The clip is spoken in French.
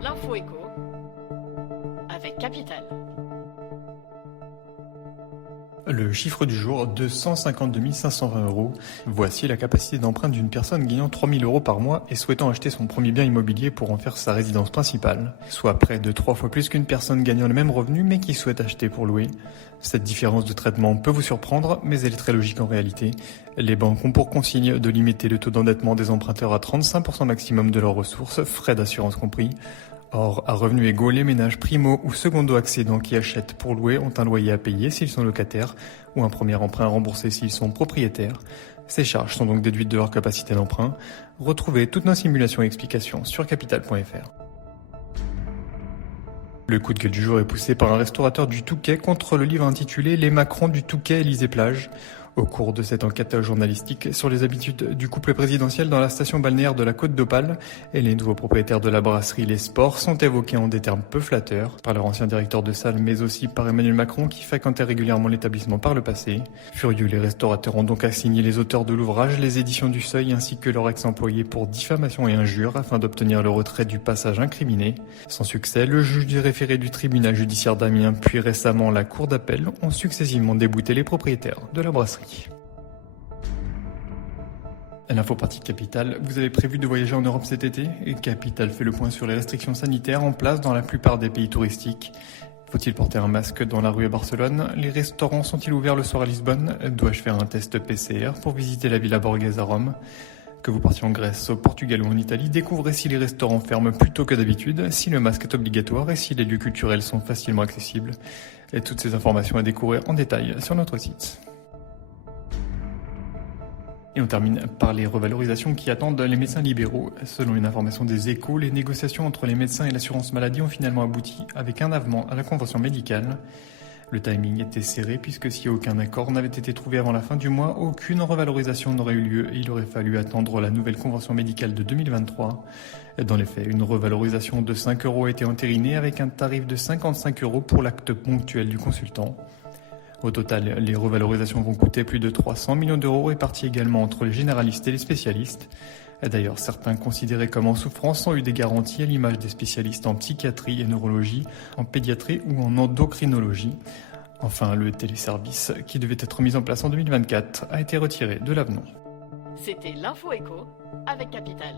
L'info éco avec Capital. Le chiffre du jour, 252 520 €. Voici la capacité d'emprunt d'une personne gagnant 3 000 € par mois et souhaitant acheter son premier bien immobilier pour en faire sa résidence principale, soit près de 3 fois plus qu'une personne gagnant le même revenu mais qui souhaite acheter pour louer. Cette différence de traitement peut vous surprendre, mais elle est très logique en réalité. Les banques ont pour consigne de limiter le taux d'endettement des emprunteurs à 35% maximum de leurs ressources, frais d'assurance compris. Or, à revenus égaux, les ménages primo ou secondo-accédants qui achètent pour louer ont un loyer à payer s'ils sont locataires ou un premier emprunt à rembourser s'ils sont propriétaires. Ces charges sont donc déduites de leur capacité d'emprunt. Retrouvez toutes nos simulations et explications sur capital.fr. Le coup de gueule du jour est poussé par un restaurateur du Touquet contre le livre intitulé « Les Macron du Touquet, Élysée-Plage ». Au cours de cette enquête journalistique sur les habitudes du couple présidentiel dans la station balnéaire de la Côte d'Opale, et les nouveaux propriétaires de la brasserie Les Sports sont évoqués en des termes peu flatteurs par leur ancien directeur de salle, mais aussi par Emmanuel Macron qui fréquentait régulièrement l'établissement par le passé. Furieux, les restaurateurs ont donc assigné les auteurs de l'ouvrage, les éditions du Seuil ainsi que leur ex-employé pour diffamation et injure afin d'obtenir le retrait du passage incriminé. Sans succès, le juge du référé du tribunal judiciaire d'Amiens puis récemment la cour d'appel ont successivement débouté les propriétaires de la brasserie. L'info pratique Capital, vous avez prévu de voyager en Europe cet été? Et Capital fait le point sur les restrictions sanitaires en place dans la plupart des pays touristiques. Faut-il porter un masque dans la rue à Barcelone? Les restaurants sont-ils ouverts le soir à Lisbonne? Dois-je faire un test PCR pour visiter la Villa Borghese à Rome? Que vous partiez en Grèce, au Portugal ou en Italie, découvrez si les restaurants ferment plus tôt que d'habitude, si le masque est obligatoire et si les lieux culturels sont facilement accessibles. Et toutes ces informations à découvrir en détail sur notre site. Et on termine par les revalorisations qui attendent les médecins libéraux. Selon une information des Échos, les négociations entre les médecins et l'assurance maladie ont finalement abouti avec un avenant à la convention médicale. Le timing était serré puisque si aucun accord n'avait été trouvé avant la fin du mois, aucune revalorisation n'aurait eu lieu et il aurait fallu attendre la nouvelle convention médicale de 2023. Dans les faits, une revalorisation de 5 € a été entérinée avec un tarif de 55 € pour l'acte ponctuel du consultant. Au total, les revalorisations vont coûter plus de 300 millions d'euros répartis également entre les généralistes et les spécialistes. D'ailleurs, certains considérés comme en souffrance ont eu des garanties à l'image des spécialistes en psychiatrie et neurologie, en pédiatrie ou en endocrinologie. Enfin, le téléservice, qui devait être mis en place en 2024, a été retiré de l'avenant. C'était l'info éco avec Capital.